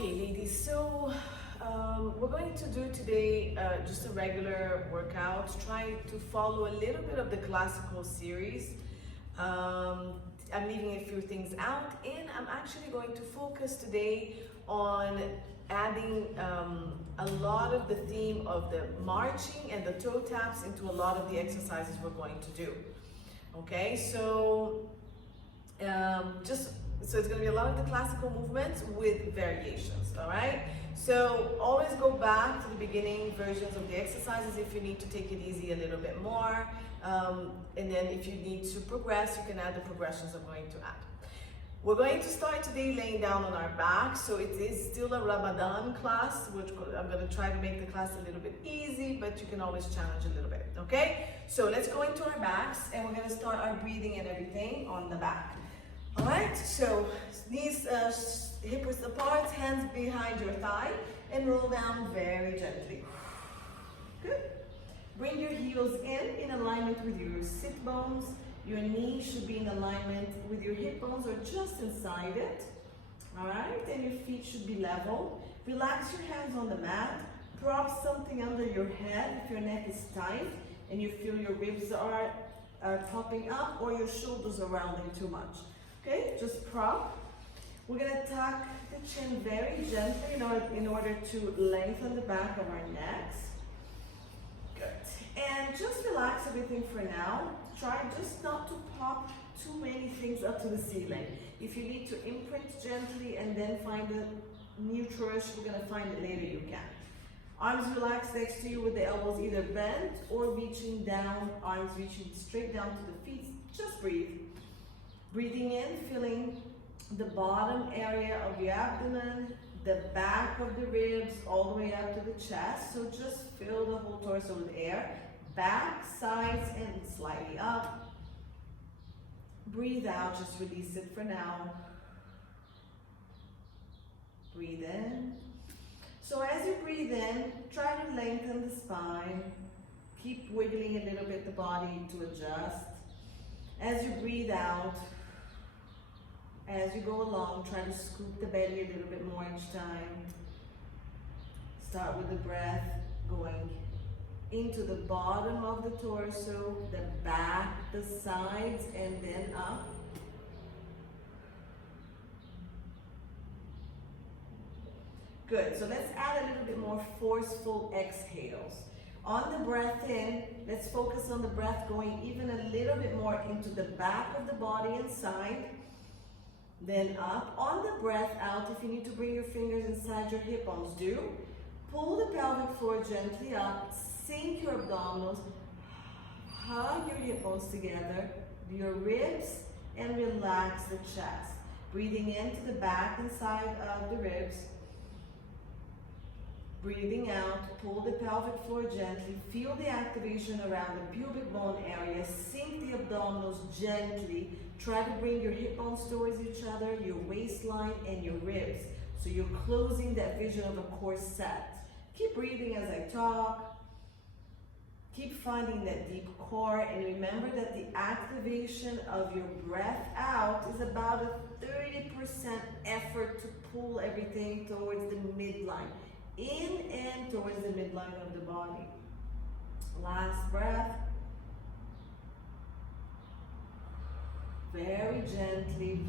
Okay, ladies, so we're going to do today just a regular workout. Try to follow a little bit of the classical series. I'm leaving a few things out, and I'm actually going to focus today on adding a lot of the theme of the marching and the toe taps into a lot of the exercises we're going to do. Okay, so so it's going to be a lot of the classical movements with variations, all right? So always go back to the beginning versions of the exercises if you need to take it easy a little bit more. And then if you need to progress, you can add the progressions I'm going to add. We're going to start today laying down on our back. So it is still a Ramadan class, which I'm going to try to make the class a little bit easy, but you can always challenge a little bit, okay? So let's go into our backs, and we're going to start our breathing and everything on the back. All right, so knees hip width apart, hands behind your thigh, and roll down very gently. Good. Bring your heels in alignment with your sit bones. Your knees should be in alignment with your hip bones or just inside it. All right, and your feet should be level. Relax your hands on the mat. Prop something under your head if your neck is tight and you feel your ribs are popping up or your shoulders are rounding too much. Okay, just prop. We're going to tuck the chin very gently in order to lengthen the back of our necks. Good. And just relax everything for now. Try just not to pop too many things up to the ceiling. If you need to imprint gently and then find a neutral-ish, we're going to find it later, you can. Arms relaxed next to you with the elbows either bent or reaching down, arms reaching straight down to the feet. Just breathe. Breathing in, feeling the bottom area of your abdomen, the back of the ribs, all the way up to the chest. So just fill the whole torso with air. Back, sides, and slightly up. Breathe out, just release it for now. Breathe in. So as you breathe in, try to lengthen the spine. Keep wiggling a little bit the body to adjust. As you breathe out, as you go along, try to scoop the belly a little bit more each time. Start with the breath going into the bottom of the torso, the back, the sides, and then up. Good, so let's add a little bit more forceful exhales. On the breath in, let's focus on the breath going even a little bit more into the back of the body and side. Then up. On the breath out, if you need to bring your fingers inside your hip bones, do. Pull the pelvic floor gently up, sink your abdominals, hug your hip bones together, your ribs, and relax the chest. Breathing into the back and side of the ribs. Breathing out, pull the pelvic floor gently, feel the activation around the pubic bone area, sink the abdominals gently, try to bring your hip bones towards each other, your waistline and your ribs. So you're closing that vision of a corset. Keep breathing as I talk. Keep finding that deep core, and remember that the activation of your breath out is about a 30% effort to pull everything towards the midline. In and towards the midline of the body. Last breath. Very gently,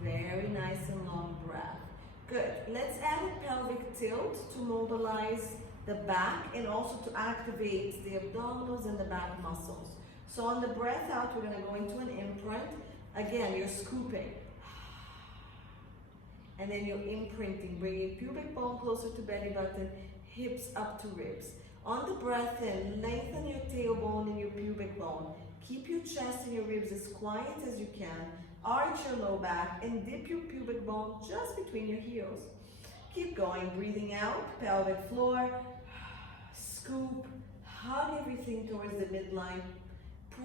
very nice and long breath. Good. Let's add a pelvic tilt to mobilize the back and also to activate the abdominals and the back muscles. So on the breath out, we're going to go into an imprint. Again, you're scooping. And then you're imprinting, bringing pubic bone closer to belly button, hips up to ribs. On the breath in, lengthen your tailbone and your pubic bone. Keep your chest and your ribs as quiet as you can. Arch your low back and dip your pubic bone just between your heels. Keep going, breathing out, pelvic floor, scoop, hug everything towards the midline,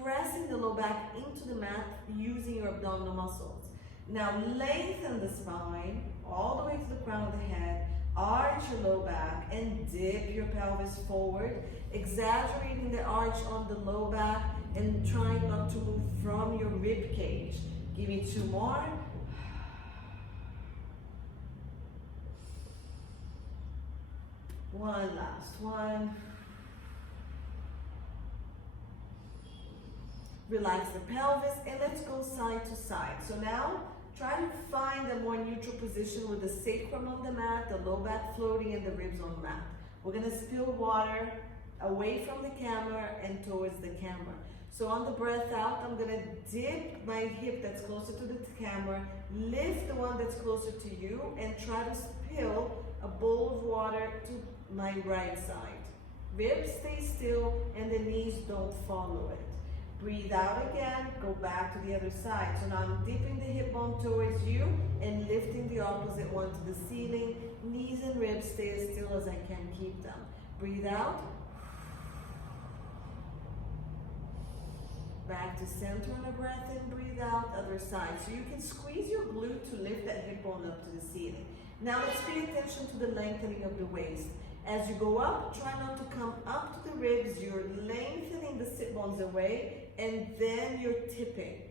pressing the low back into the mat using your abdominal muscles. Now lengthen the spine all the way to the crown of the head, arch your low back and dip your pelvis forward, exaggerating the arch on the low back and trying not to move from your rib cage. Give me two more. One last one. Relax the pelvis and let's go side to side. So now try to find a more neutral position with the sacrum on the mat, the low back floating, and the ribs on the mat. We're gonna spill water away from the camera and towards the camera. So on the breath out, I'm gonna dip my hip that's closer to the camera, lift the one that's closer to you, and try to spill a bowl of water to my right side. Ribs stay still and the knees don't follow it. Breathe out again, go back to the other side. So now I'm dipping the hip bone towards you and lifting the opposite one to the ceiling. Knees and ribs stay as still as I can keep them. Breathe out. Back to center on a breath in, breathe out, other side. So you can squeeze your glute to lift that hip bone up to the ceiling. Now let's pay attention to the lengthening of the waist. As you go up, try not to come up to the ribs. You're lengthening the sit bones away and then you're tipping,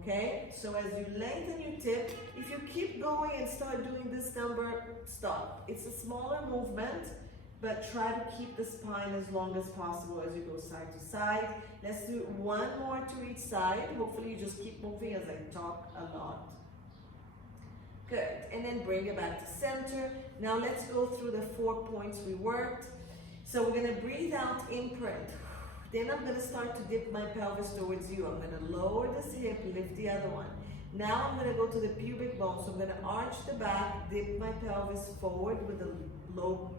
okay? So as you lengthen, you tip. If you keep going and start doing this number, stop. It's a smaller movement, but try to keep the spine as long as possible as you go side to side. Let's do one more to each side. Hopefully you just keep moving as I talk a lot. Good, and then bring it back to center. Now let's go through the 4 points we worked. So we're gonna breathe out, imprint. Then I'm gonna start to dip my pelvis towards you. I'm gonna lower this hip, lift the other one. Now I'm gonna go to the pubic bone. So I'm gonna arch the back, dip my pelvis forward with the low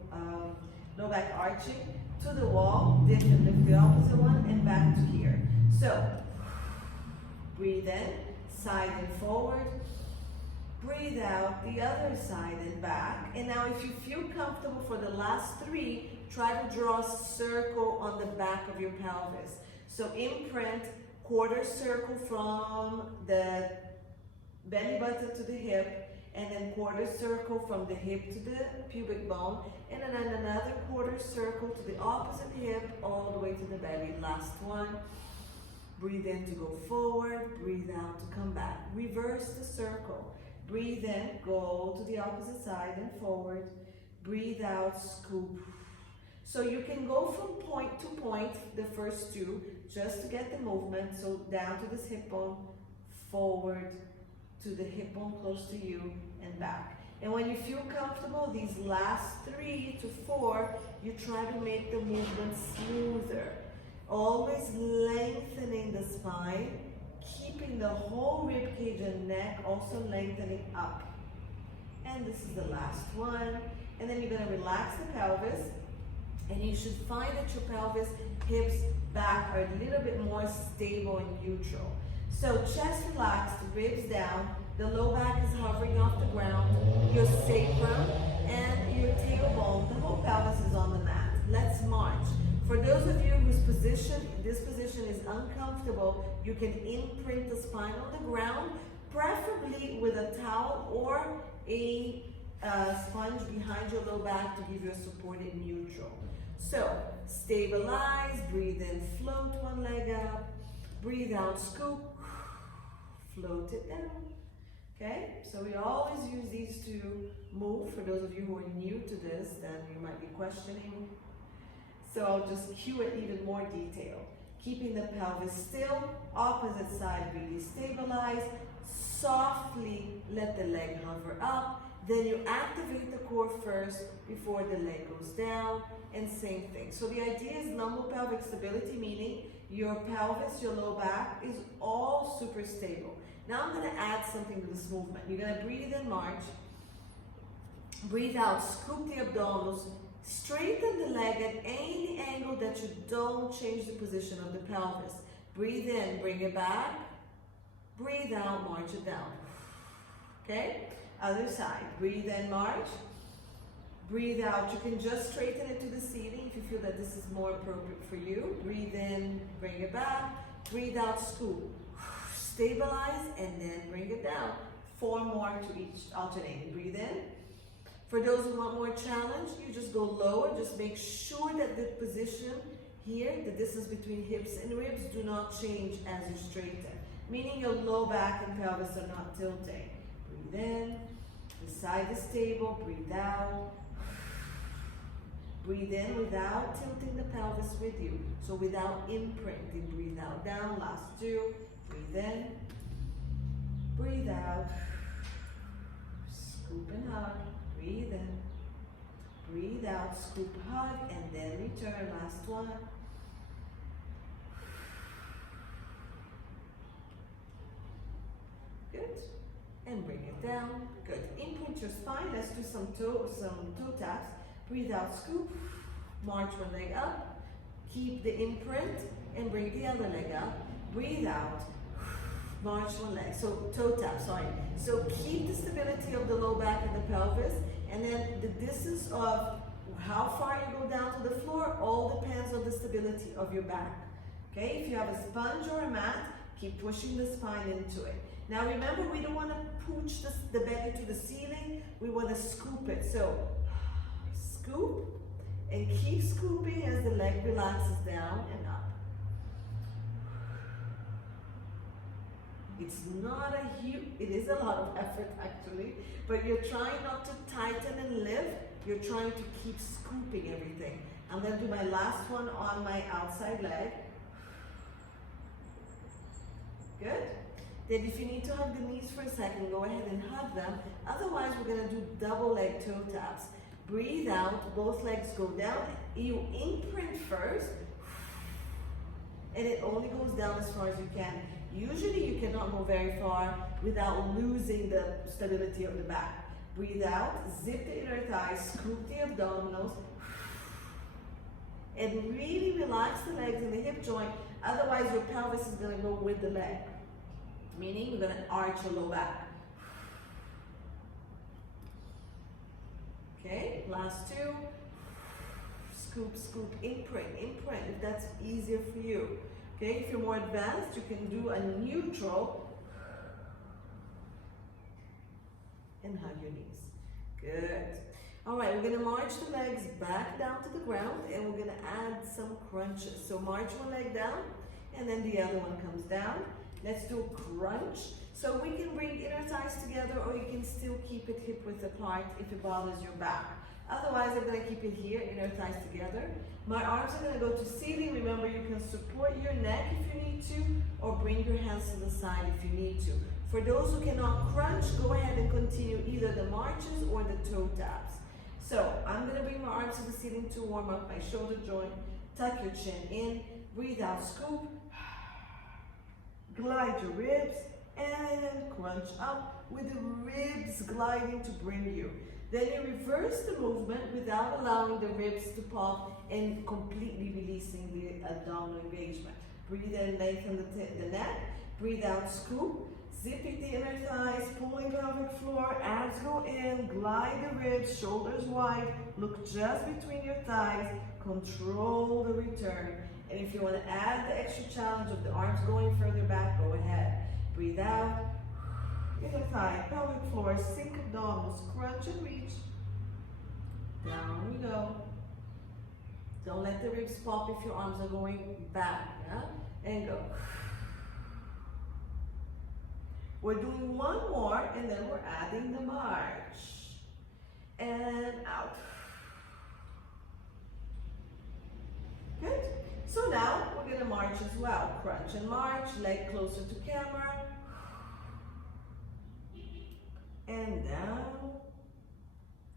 back arching to the wall, dip and lift the opposite one, and back to here. So breathe in, side and forward. Breathe out the other side and back. And now if you feel comfortable for the last 3, try to draw a circle on the back of your pelvis. So imprint, quarter circle from the belly button to the hip, and then quarter circle from the hip to the pubic bone, and then another quarter circle to the opposite hip all the way to the belly. Last one. Breathe in to go forward, breathe out to come back. Reverse the circle. Breathe in, go to the opposite side and forward. Breathe out, scoop. So you can go from point to point, the first 2, just to get the movement. So down to this hip bone, forward to the hip bone close to you, and back. And when you feel comfortable, these last 3 to 4, you try to make the movement smoother. Always lengthening the spine, keeping the whole rib cage and neck also lengthening up. And this is the last one. And then you're gonna relax the pelvis, and you should find that your pelvis, hips, back are a little bit more stable and neutral. So chest relaxed, ribs down, the low back is hovering off the ground, your sacrum and your tailbone, the whole pelvis is on the mat. Let's march. For those of you whose this position is uncomfortable, you can imprint the spine on the ground, preferably with a towel or a sponge behind your low back to give you a supported neutral. So stabilize, breathe in, float one leg up, breathe out, scoop, float it down. Okay, so we always use these to move. For those of you who are new to this, then you might be questioning. So I'll just cue it even more detail. Keeping the pelvis still, opposite side really stabilize, softly let the leg hover up, then you activate the core first before the leg goes down, and same thing. So the idea is lumbo-pelvic stability, meaning your pelvis, your low back is all super stable. Now I'm gonna add something to this movement. You're gonna breathe in, march, breathe out, scoop the abdominals, straighten the leg at any angle that you don't change the position of the pelvis. Breathe in, bring it back. Breathe out, march it down. Okay? Other side. Breathe in, march. Breathe out. You can just straighten it to the ceiling if you feel that this is more appropriate for you. Breathe in, bring it back. Breathe out, scoop. Stabilize, and then bring it down. 4 more to each, alternating. Breathe in. For those who want more challenge, you just go lower. Just make sure that the position here, the distance between hips and ribs, do not change as you straighten. Meaning your low back and pelvis are not tilting. Breathe in. The side is stable. Breathe out. Breathe in without tilting the pelvis with you. So without imprinting, breathe out, down, last two. Breathe in, breathe out. Scoop and hug, breathe in, breathe out, scoop, hug, and then return, last one. Good, and bring it down, good. Imprint your spine, let's do some toe taps. Breathe out, scoop, march one leg up, keep the imprint, and bring the other leg up. Breathe out, march one leg, so toe tap, sorry. So keep the stability of the low back and the pelvis, and then the distance of how far you go down to the floor all depends on the stability of your back. Okay, if you have a sponge or a mat, keep pushing the spine into it. Now remember, we don't want to pooch the belly to the ceiling, we want to scoop it. So scoop, and keep scooping as the leg relaxes down and up. It's not a huge, it is a lot of effort actually, but you're trying not to tighten and lift, you're trying to keep scooping everything. I'm going to do my last one on my outside leg. Good. Then if you need to hug the knees for a second, go ahead and hug them. Otherwise, we're going to do double leg toe taps. Breathe out, both legs go down. You imprint first, and it only goes down as far as you can. Usually you cannot go very far without losing the stability of the back. Breathe out, zip the inner thighs, scoop the abdominals, and really relax the legs in the hip joint. Otherwise your pelvis is going to go with the leg, meaning we're going to arch your low back. Okay, last two. Scoop, scoop, imprint, imprint, if that's easier for you. Okay, if you're more advanced, you can do a neutral and hug your knees. Good. All right, we're gonna march the legs back down to the ground, and we're gonna add some crunches. So march one leg down, and then the other one comes down. Let's do a crunch. So we can bring inner thighs together, or you can still keep it hip width apart if it bothers your back. Otherwise, I'm going to keep it here, inner thighs together. My arms are going to go to ceiling. Remember, you can support your neck if you need to, or bring your hands to the side if you need to. For those who cannot crunch, go ahead and continue either the marches or the toe taps. So I'm going to bring my arms to the ceiling to warm up my shoulder joint. Tuck your chin in, breathe out, scoop, glide your ribs, and crunch up with the ribs gliding to bring you. Then you reverse the movement without allowing the ribs to pop and completely releasing the abdominal engagement. Breathe in, lengthen the neck. Breathe out, scoop. Zipping the inner thighs, pulling pelvic floor, abs go in, glide the ribs, shoulders wide, look just between your thighs, control the return. And if you want to add the extra challenge of the arms going further back, go ahead. Breathe out, inner thigh, pelvic floor, sink abdominals, crunch and reach. Down we go. Don't let the ribs pop if your arms are going back, yeah? And go. We're doing one more, and then we're adding the march. And out. Good. So now we're going to march as well. Crunch and march, leg closer to camera. And down.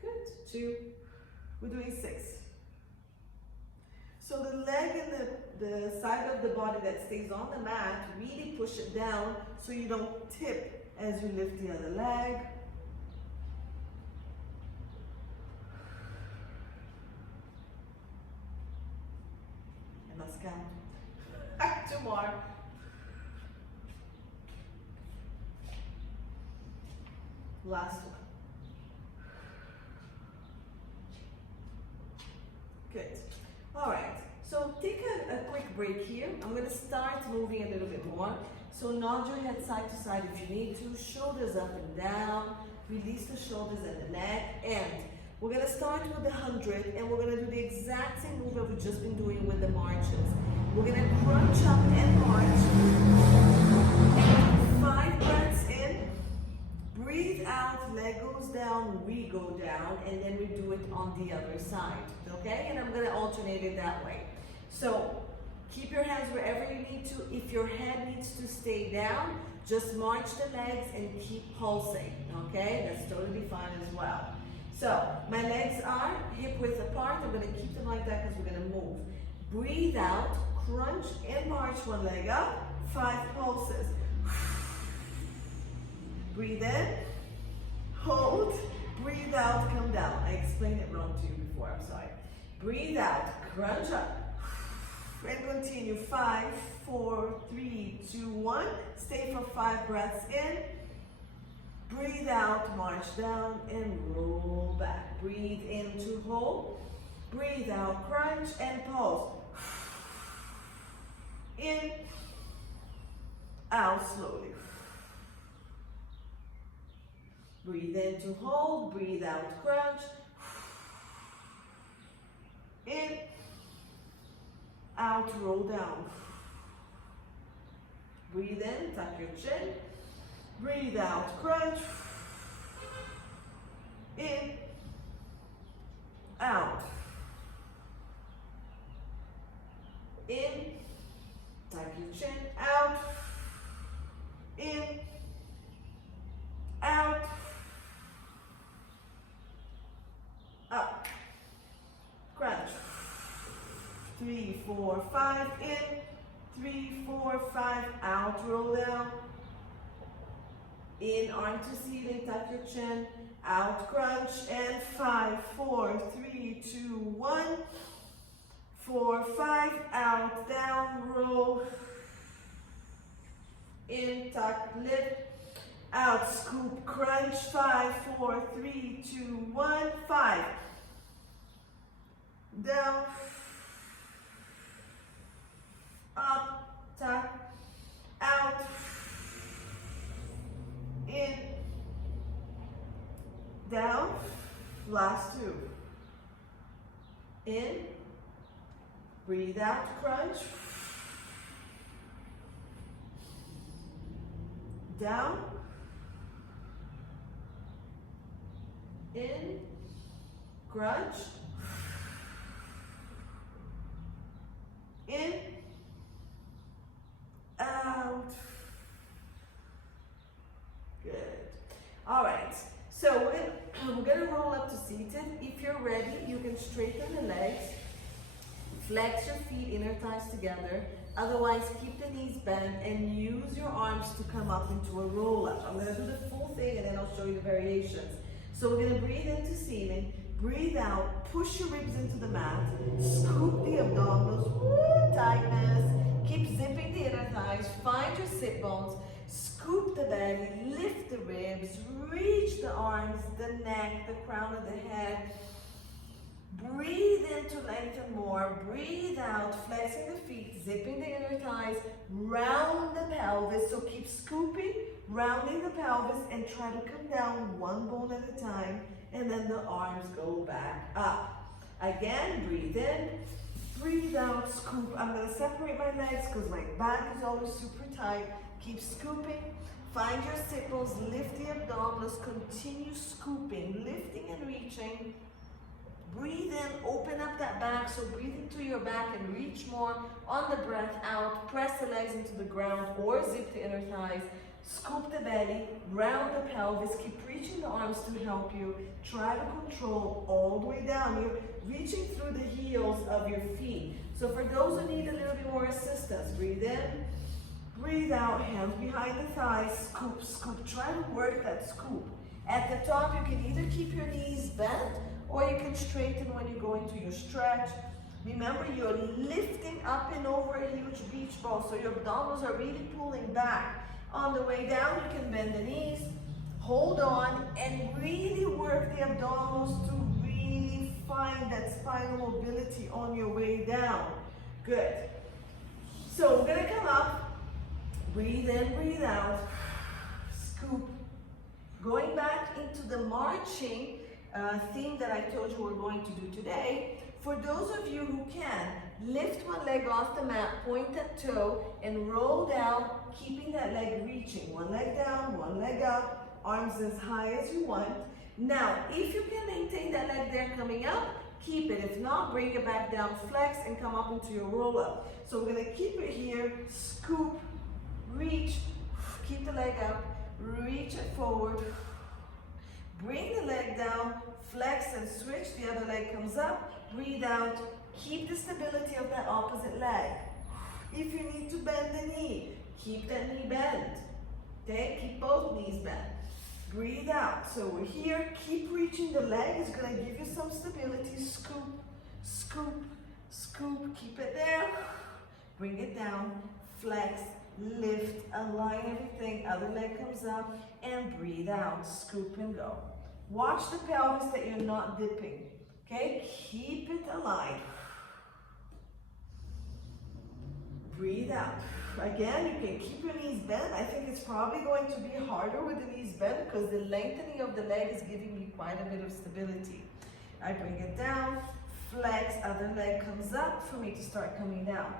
Good. 2. We're doing 6. So the leg and the side of the body that stays on the mat, really push it down so you don't tip as you lift the other leg. And let's count. 2 more. Last one. Good. All right. So take a quick break here. I'm going to start moving a little bit more. So nod your head side to side if you need to. Shoulders up and down. Release the shoulders and the neck. And we're going to start with the 100, and we're going to do the exact same movement we've just been doing with the marches. We're going to crunch up and march. And 5 breaths in. Breathe out. Leg goes down. down, we go down, and then we do it on the other side, okay? And I'm gonna alternate it that way. So keep your hands wherever you need to. If your head needs to stay down, just march the legs and keep pulsing, okay? That's totally fine as well. So my legs are hip width apart. I'm gonna keep them like that because we're gonna move. Breathe out, crunch and march one leg up, 5 pulses. Breathe in, hold, breathe out, come down. I explained it wrong to you before, I'm sorry. Breathe out, crunch up, and continue. 5, 4, 3, 2, 1. Stay for 5 breaths in. Breathe out, march down, and roll back. Breathe in to hold. Breathe out, crunch, and pulse. In, out slowly. Breathe in to hold, breathe out, crunch. In, out, roll down. Breathe in, tuck your chin. Breathe out, crunch. In, out. In, tuck your chin, out. In, out. Up. Crunch. 3, 4, 5. In. 3, 4, 5. Out. Roll down. In. Arm to ceiling. Tuck your chin. Out. Crunch. And 5, 4, 3, 2, 1. 4, 5. Out. Down. Roll. In. Tuck. Lift. Out. Scoop. Crunch. 5, 4, 3, 2, 1. 5. Down, up, tuck, out, in, down, last 2. In, breathe out, crunch, down, in, crunch, in, out. Good. All right. So we're gonna roll up to seated. If you're ready, you can straighten the legs, flex your feet, inner thighs together. Otherwise, keep the knees bent and use your arms to come up into a roll up. I'm gonna do the full thing and then I'll show you the variations. So we're gonna breathe into ceiling. Breathe out, push your ribs into the mat, scoop the abdominals, woo, tightness, keep zipping the inner thighs, find your sit bones, scoop the belly, lift the ribs, reach the arms, the neck, the crown of the head. Breathe in to lengthen more, breathe out, flexing the feet, zipping the inner thighs, round the pelvis, so keep scooping, rounding the pelvis, and try to come down one bone at a time. And then the arms go back up. Again, breathe in, breathe out, scoop. I'm gonna separate my legs because my back is always super tight. Keep scooping, find your sit bones, lift the abdominals, continue scooping, lifting and reaching. Breathe in, open up that back, so breathe into your back and reach more. On the breath out, press the legs into the ground or zip the inner thighs. Scoop the belly, round the pelvis, keep reaching the arms to help you. Try to control all the way down. You're reaching through the heels of your feet. So for those who need a little bit more assistance, breathe in, breathe out, hands behind the thighs, scoop, scoop. Try to work that scoop. At the top, you can either keep your knees bent or you can straighten when you go into your stretch. Remember, you're lifting up and over a huge beach ball, so your abdominals are really pulling back. On the way down, you can bend the knees, hold on, and really work the abdominals to really find that spinal mobility on your way down. Good. So we're gonna come up, breathe in, breathe out, scoop. Going back into the marching theme that I told you we're going to do today. For those of you who can, lift one leg off the mat, point that toe, and roll down, keeping that leg reaching. One leg down, one leg up, arms as high as you want. Now, if you can maintain that leg there coming up, keep it. If not, bring it back down, flex, and come up into your roll up. So we're gonna keep it here, scoop, reach, keep the leg up, reach it forward, bring the leg down, flex and switch, the other leg comes up, breathe out, keep the stability of that opposite leg. If you need to bend the knee, keep that knee bent, okay? Keep both knees bent. Breathe out. So we're here, keep reaching the leg, it's gonna give you some stability. Scoop, scoop, scoop, keep it there. Bring it down, flex, lift, align everything, other leg comes up, and breathe out, scoop and go. Watch the pelvis that you're not dipping, okay? Keep it aligned. Breathe out. Again, you can keep your knees bent. I think it's probably going to be harder with the knees bent because the lengthening of the leg is giving me quite a bit of stability. I bring it down, flex, other leg comes up for me to start coming down.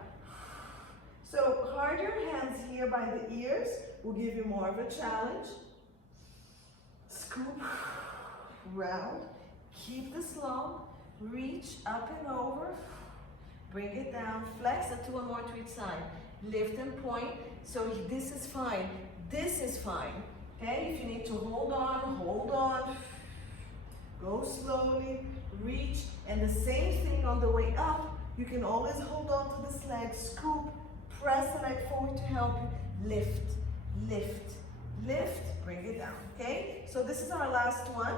So harder hands here by the ears will give you more of a challenge. Scoop, round, keep this long, reach up and over, bring it down, flex, and 2 or more to each side. Lift and point, so this is fine, this is fine, okay? If you need to hold on, go slowly, reach, and the same thing on the way up, you can always hold on to this leg, scoop, press the leg forward to help you, lift, lift, lift, bring it down, okay? So this is our last one.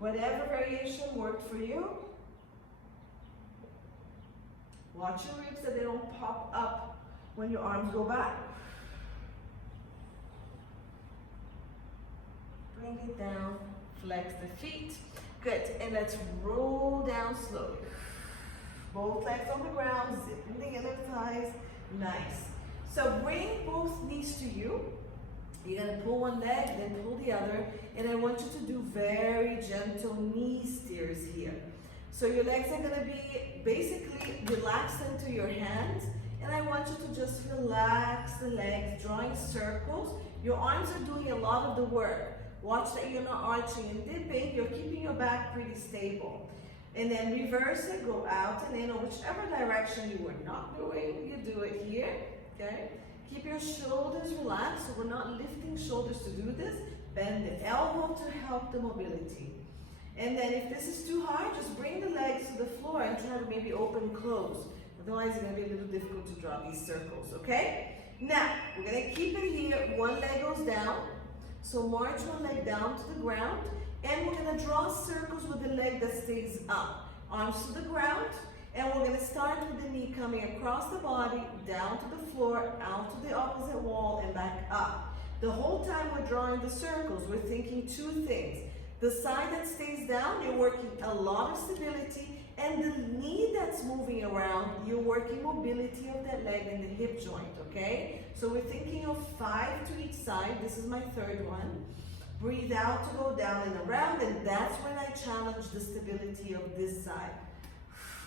Whatever variation worked for you. Watch your ribs that they don't pop up when your arms go back. Bring it down, flex the feet. Good, and let's roll down slowly. Both legs on the ground, zipping the inner thighs. Nice. So bring both knees to you. You're gonna pull one leg, then pull the other, and I want you to do very gentle knee steers here. So your legs are gonna be basically relaxed into your hands, and I want you to just relax the legs, drawing circles. Your arms are doing a lot of the work. Watch that you're not arching and dipping, you're keeping your back pretty stable. And then reverse it, go out and in, or whichever direction you were not doing, you do it here, okay? Keep your shoulders relaxed, so we're not lifting shoulders to do this. Bend the elbow to help the mobility. And then if this is too hard, just bring the legs to the floor and try to maybe open, close. Otherwise, it's gonna be a little difficult to draw these circles, okay? Now, we're gonna keep it here. One leg goes down. So march one leg down to the ground. And we're gonna draw circles with the leg that stays up. Arms to the ground. And we're gonna start with the knee coming across the body, down to the floor, out to the opposite wall, and back up. The whole time we're drawing the circles, we're thinking two things. The side that stays down, you're working a lot of stability, and the knee that's moving around, you're working mobility of that leg and the hip joint, okay? So we're thinking of 5 to each side. This is my third one. Breathe out to go down and around, and that's when I challenge the stability of this side.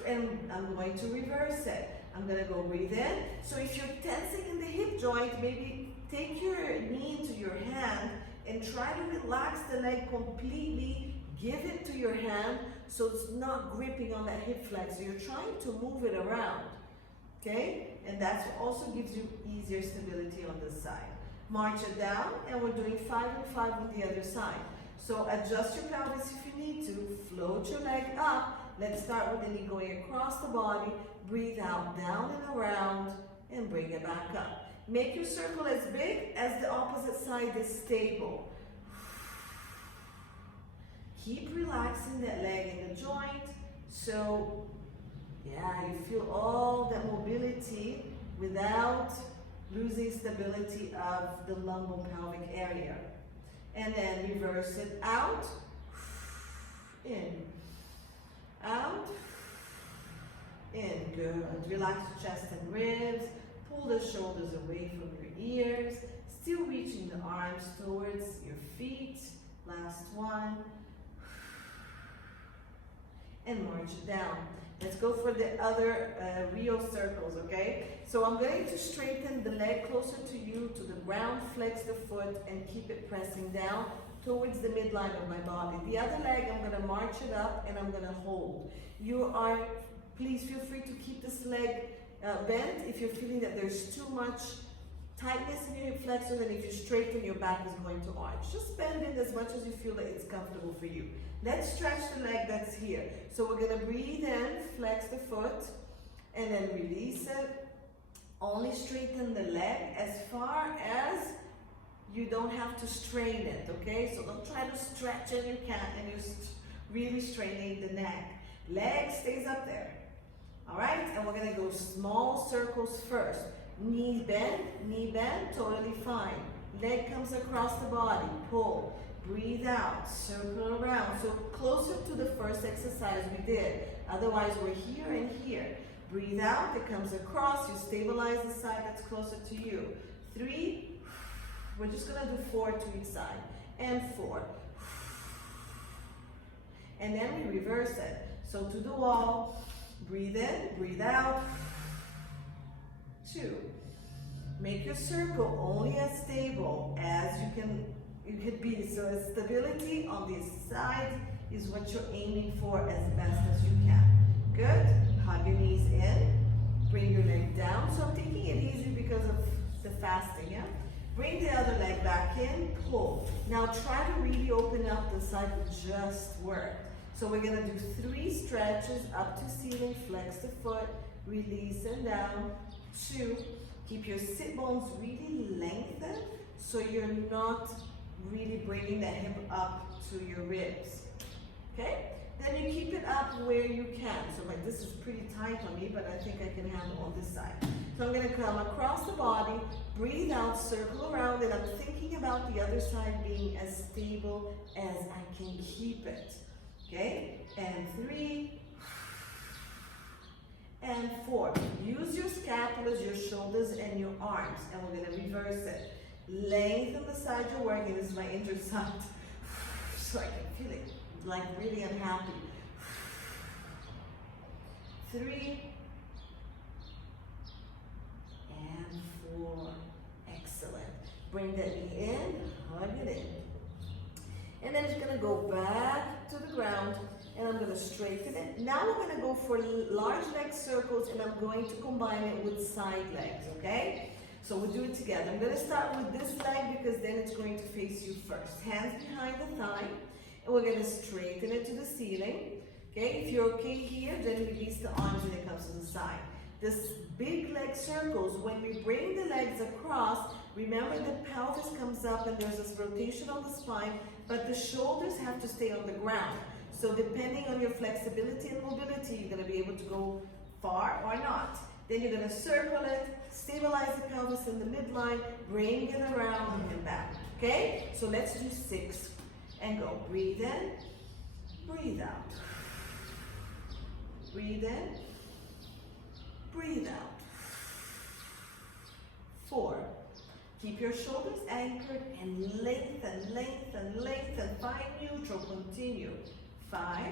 And I'm going to reverse it. I'm gonna go breathe in. So if you're tensing in the hip joint, maybe take your knee into your hand and try to relax the leg completely. Give it to your hand so it's not gripping on that hip flexor. You're trying to move it around, okay? And that also gives you easier stability on this side. March it down, and we're doing 5 and 5 on the other side. So adjust your pelvis if you need to. Float your leg up. Let's start with the knee going across the body. Breathe out, down and around, and bring it back up. Make your circle as big as the opposite side is stable. Keep relaxing that leg in the joint. So, yeah, you feel all that mobility without losing stability of the lumbopelvic area. And then reverse it out, in, out, in. Good. Relax the chest and ribs. Pull the shoulders away from your ears. Still reaching the arms towards your feet. Last one. And march it down. Let's go for the other real circles, okay? So I'm going to straighten the leg closer to you, to the ground, flex the foot, and keep it pressing down. towards the midline of my body. The other leg, I'm gonna march it up and I'm gonna hold. Please feel free to keep this leg bent if you're feeling that there's too much tightness in your hip flexors, and if you straighten, your back is going to arch. Just bend it as much as you feel that it's comfortable for you. Let's stretch the leg that's here. So we're gonna breathe in, flex the foot, and then release it. Only straighten the leg as far as you don't have to strain it, okay? So don't try to stretch and you can't, and you're really straining the neck. Leg stays up there, all right? And we're gonna go small circles first. Knee bend, totally fine. Leg comes across the body, pull, breathe out, circle around. So closer to the first exercise we did. Otherwise, we're here and here. Breathe out, it comes across, you stabilize the side that's closer to you. 3, we're just gonna do 4 to each side, and 4. And then we reverse it. So to the wall, breathe in, breathe out. 2. Make your circle only as stable as you could be. So stability on this side is what you're aiming for as best as you can. Good. Hug your knees in. Bring your leg down. So I'm taking it easy because of the fasting, yeah? Bring the other leg back in, pull. Now try to really open up the side we just worked. So we're gonna do 3 stretches up to ceiling, flex the foot, release and down. 2, keep your sit bones really lengthened so you're not really bringing the hip up to your ribs, okay? Then you keep it up where you can. So like this is pretty tight on me, but I think I can handle on this side. So I'm gonna come across the body, breathe out, circle around, and I'm thinking about the other side being as stable as I can keep it, okay? And 3, and 4. Use your scapulas, your shoulders, and your arms, and we're gonna reverse it. Lengthen the side you're working. This is my injured side, so I can feel it, like really unhappy. 3, and 4. Excellent. Bring that knee in, hug it in. And then it's gonna go back to the ground, and I'm gonna straighten it. Now we're gonna go for large leg circles, and I'm going to combine it with side legs, okay? So we'll do it together. I'm gonna start with this leg because then it's going to face you first. Hands behind the thigh, and we're gonna straighten it to the ceiling, okay? If you're okay here, then release the arms when it comes to the side. This big leg circles, when we bring the legs across, remember the pelvis comes up and there's this rotation on the spine, but the shoulders have to stay on the ground. So depending on your flexibility and mobility, you're gonna be able to go far or not. Then you're gonna circle it, stabilize the pelvis in the midline, bring it around and back, okay? So let's do 6 and go. Breathe in, breathe out. Breathe in, breathe out. 4. Keep your shoulders anchored and lengthen, lengthen, lengthen. Find neutral, continue. 5.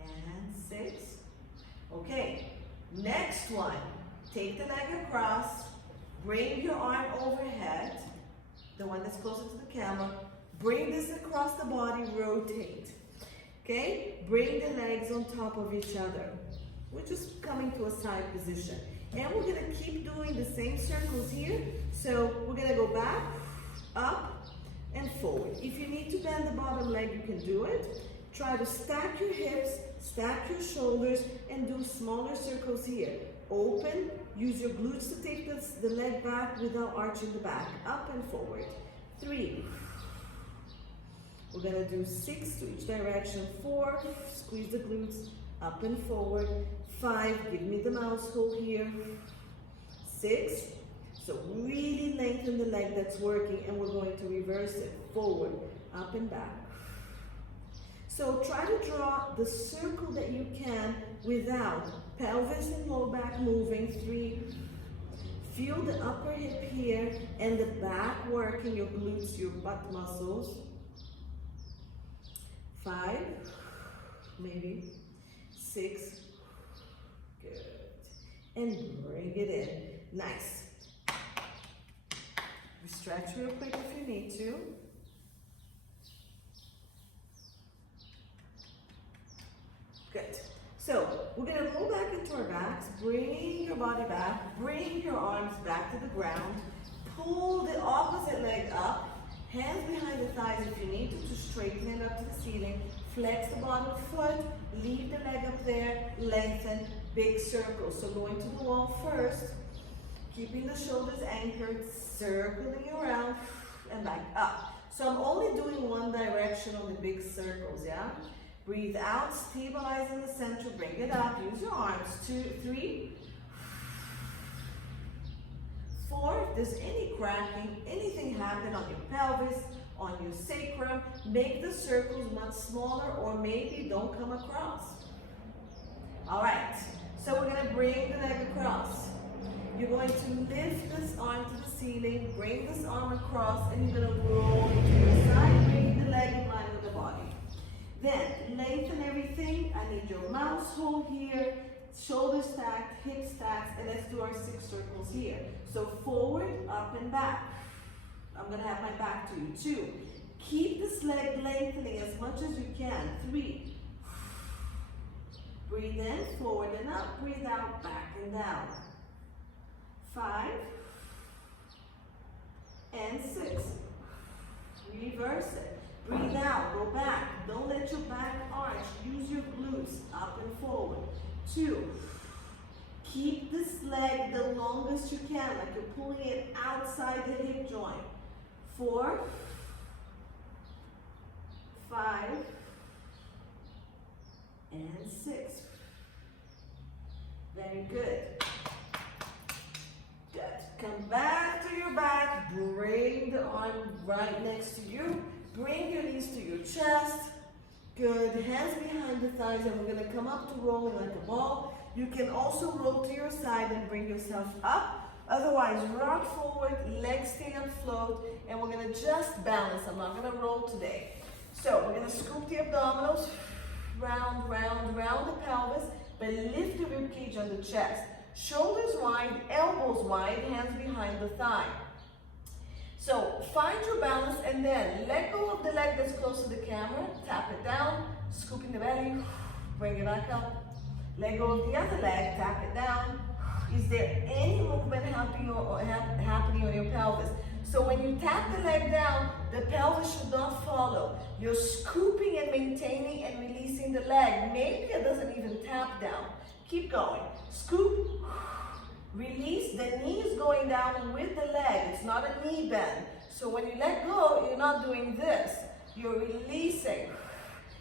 And 6. Okay, next one. Take the leg across, bring your arm overhead, the one that's closer to the camera. Bring this across the body, rotate. Okay, bring the legs on top of each other. We're just coming to a side position. And we're gonna keep doing the same circles here. So we're gonna go back, up, and forward. If you need to bend the bottom leg, you can do it. Try to stack your hips, stack your shoulders, and do smaller circles here. Open, use your glutes to take the leg back without arching the back. Up and forward. 3. We're gonna do 6 to each direction. 4, squeeze the glutes, up and forward. 5, give me the mouse hold here. 6, so really lengthen the leg that's working, and we're going to reverse it. Forward, up and back. So try to draw the circle that you can without pelvis and low back moving. 3, feel the upper hip here and the back working, your glutes, your butt muscles. 5, maybe. 6, good. And bring it in. Nice. Stretch real quick if you need to. Good. So we're going to roll back into our backs, bring your body back, bring your arms back to the ground, pull the opposite leg up, hands behind the thighs if you need to straighten it up to the ceiling, flex the bottom foot, leave the leg up there, lengthen, big circle. So going to the wall first, keeping the shoulders anchored, circling around and back up. So I'm only doing one direction on the big circles, yeah? Breathe out, stabilize in the center, bring it up, use your arms. 2, 3, 4. If there's any cracking, anything happen on your pelvis, on your sacrum, make the circles much smaller or maybe don't come across. All right, so we're gonna bring the leg across. You're going to lift this arm to the ceiling, bring this arm across, and you're gonna roll to the side, bring the leg in line with the body. Then, lengthen everything. I need your mouse hold here, shoulder stacked, hip stacked, and let's do our 6 circles here. So forward, up and back. I'm gonna have my back to you. 2, keep this leg lengthening as much as you can. 3, breathe in, forward and up, breathe out, back and down. 5, and 6. Reverse it. Breathe out, go back. Don't let your back arch. Use your glutes up and forward. 2, keep this leg the longest you can, like you're pulling it outside the hip joint. 4, 5, and 6. Very good. Good. Come back to your back. Bring the arm right next to you. Bring your knees to your chest. Good. Hands behind the thighs, and we're going to come up to rolling like a ball. You can also roll to your side and bring yourself up. Otherwise, rock forward, legs stay afloat, and we're going to just balance. I'm not going to roll today. So we're going to scoop the abdominals, round, round, round the pelvis, but lift the rib cage on the chest. Shoulders wide, elbows wide, hands behind the thigh. So find your balance and then let go of the leg that's close to the camera, tap it down, scooping the belly, bring it back up. Let go of the other leg, tap it down. Is there any movement happening on your pelvis? So when you tap the leg down, the pelvis should not follow. You're scooping and maintaining and releasing the leg. Maybe it doesn't even tap down. Keep going. Scoop, release. The knee is going down with the leg. It's not a knee bend. So when you let go, you're not doing this. You're releasing.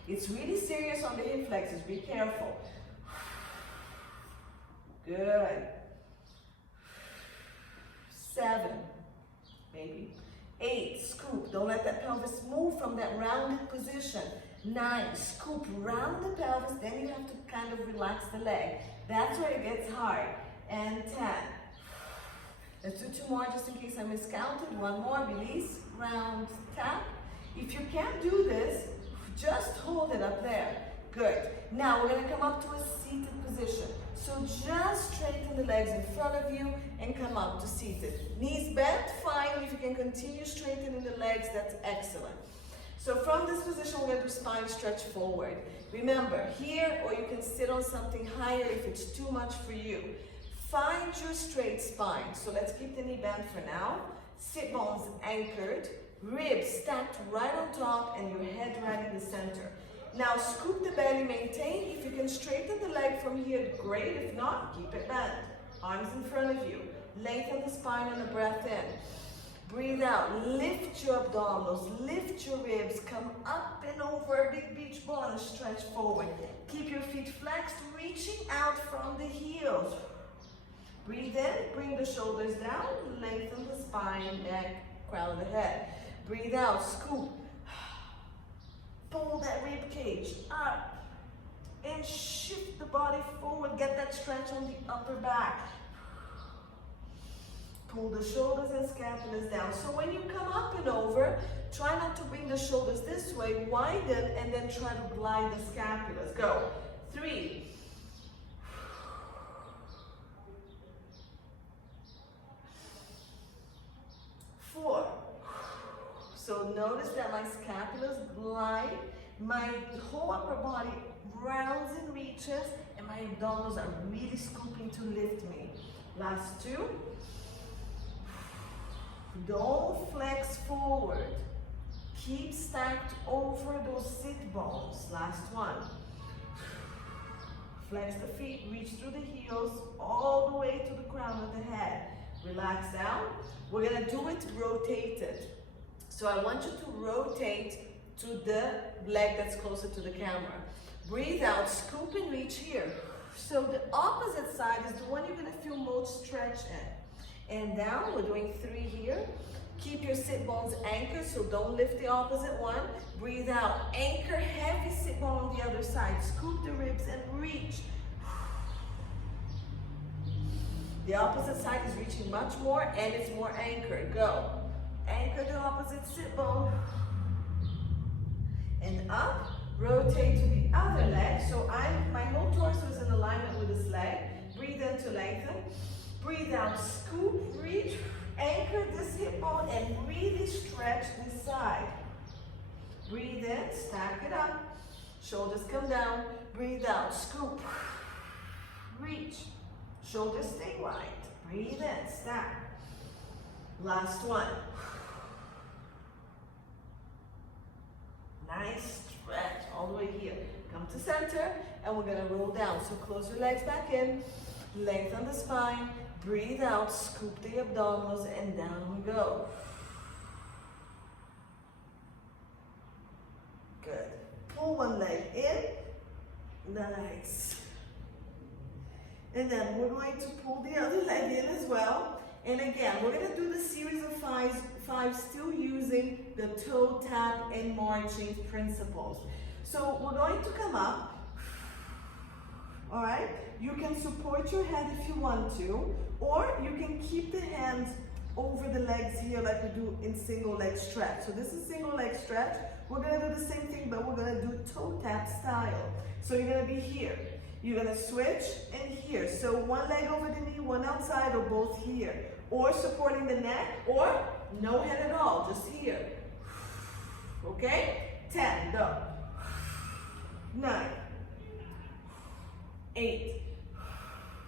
It's really serious on the hip flexors. Be careful. Good. 7, maybe. 8, scoop. Don't let that pelvis move from that rounded position. 9, scoop, round the pelvis, then you have to kind of relax the leg. That's where it gets hard. And 10. Let's do 2 more just in case I miscounted. 1 more, release, round, tap. If you can't do this, just hold it up there. Good. Now we're going to come up to a seated position. So just straighten the legs in front of you and come up to seated. Knees bent, fine. If you can continue straightening the legs, that's excellent. So from this position, we're going to do spine stretch forward. Remember, here, or you can sit on something higher if it's too much for you. Find your straight spine. So let's keep the knee bent for now. Sit bones anchored, ribs stacked right on top, and your head right in the center. Now scoop the belly, maintain. If you can straighten the leg from here, great. If not, keep it bent. Arms in front of you. Lengthen the spine on the breath in. Breathe out. Lift your abdominals. Lift your ribs. Come up and over. Big beach ball and stretch forward. Keep your feet flexed, reaching out from the heels. Breathe in. Bring the shoulders down. Lengthen the spine, neck, crown of the head. Breathe out. Scoop. Pull that rib cage up and shift the body forward. Get that stretch on the upper back. Pull the shoulders and scapulas down. So when you come up and over, try not to bring the shoulders this way, widen, and then try to glide the scapulas. Go. 3. 4. So notice that my scapulas glide, my whole upper body rounds and reaches, and my abdominals are really scooping to lift me. Last two. Don't flex forward. Keep stacked over those sit bones. Last one. Flex the feet, reach through the heels, all the way to the crown of the head. Relax down. We're gonna do it rotated. So I want you to rotate to the leg that's closer to the camera. Breathe out, scoop and reach here. So the opposite side is the one you're gonna feel most stretch in. And down, we're doing 3 here. Keep your sit bones anchored, so don't lift the opposite one. Breathe out, anchor heavy sit bone on the other side. Scoop the ribs and reach. The opposite side is reaching much more and it's more anchored. Go. Anchor the opposite sit bone. And up, rotate to the other leg. So my whole torso is in alignment with this leg. Breathe in to lengthen. Breathe out, scoop, reach, anchor this hip bone and really stretch this side. Breathe in, stack it up. Shoulders come down. Breathe out, scoop, reach. Shoulders stay wide. Breathe in, stack. Last one. Nice stretch all the way here. Come to center and we're gonna roll down. So close your legs back in, lengthen the spine, breathe out, scoop the abdominals and down we go. Good. Pull one leg in. Nice. And then we're going to pull the other leg in as well. And again, we're gonna do the series of five still using the toe tap and marching principles. So we're going to come up, all right? You can support your head if you want to, or you can keep the hands over the legs here like we do in single leg stretch. So this is single leg stretch. We're gonna do the same thing, but we're gonna do toe tap style. So you're gonna be here. You're gonna switch and here. So one leg over the knee, one outside, or both here. Or supporting the neck, or no head at all, just here. Okay? 10, go. 9, 8,